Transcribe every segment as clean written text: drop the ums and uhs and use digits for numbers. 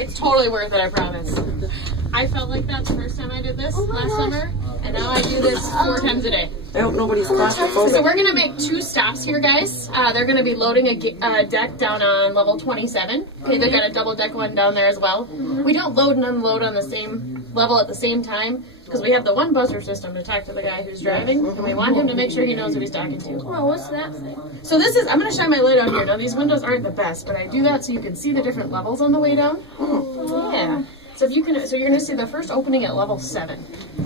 It's totally worth it, I promise. I felt like that the first time I did this last summer, and now I do this 4 times a day. I hope nobody's claustrophobic. So we're gonna make 2 stops here, guys. They're gonna be loading a deck down on level 27. Okay, they've got a double deck one down there as well. We don't load and unload on the same level at the same time because we have the one buzzer system to talk to the guy who's driving, and we want him to make sure he knows who he's talking to. Oh, what's that thing? So this is, I'm gonna shine my light on here. Now these windows aren't the best, but I do that so you can see the different levels on the way down. Yeah. So if you can, so you're going to see the first opening at level 7.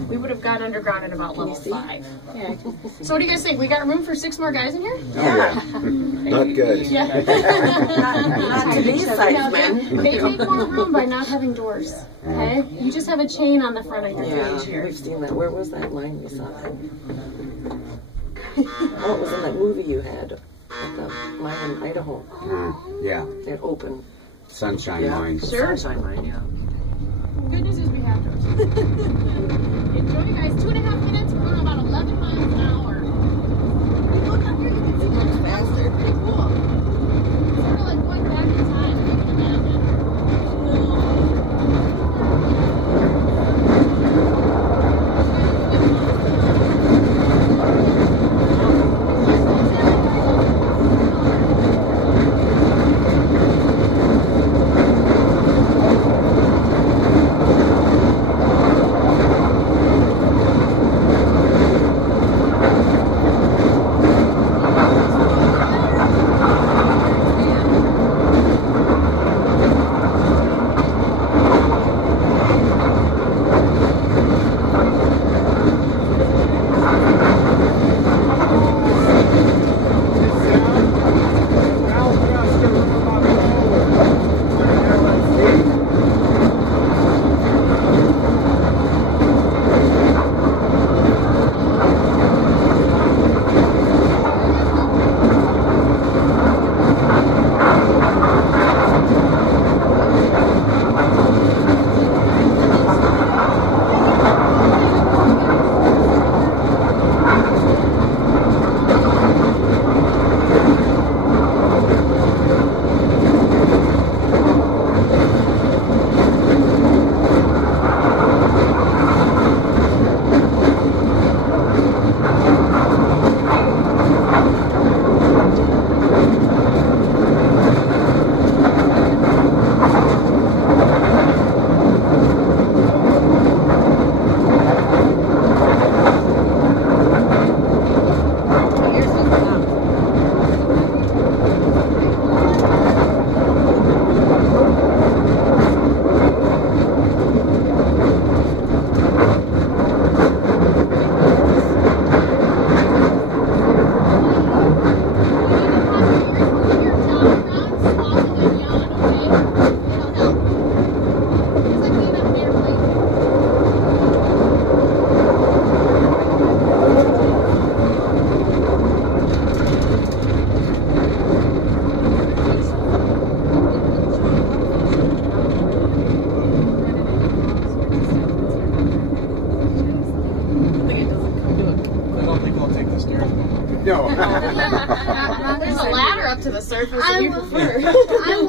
We would have got underground at about level 5. Yeah. So what do you guys think? We got room for 6 more guys in here? Yeah. Not good. Yeah. Not today's size, man. They take more room by not having doors. Okay? You just have a chain on the front of your cage here. We've seen that. Where was that line we saw that? Oh, it was in that movie you had at the mine in Idaho. Yeah. It opened. Sunshine Mine. Sure. Sunshine Mine, yeah. Good news is we have those. Enjoy, guys. 2.5 minutes. We're going about 11 miles an hour. Look up here, you can see much faster. Pretty cool. It's sort of like going back in time, you can imagine. No. There's a ladder up to the surface if you prefer. I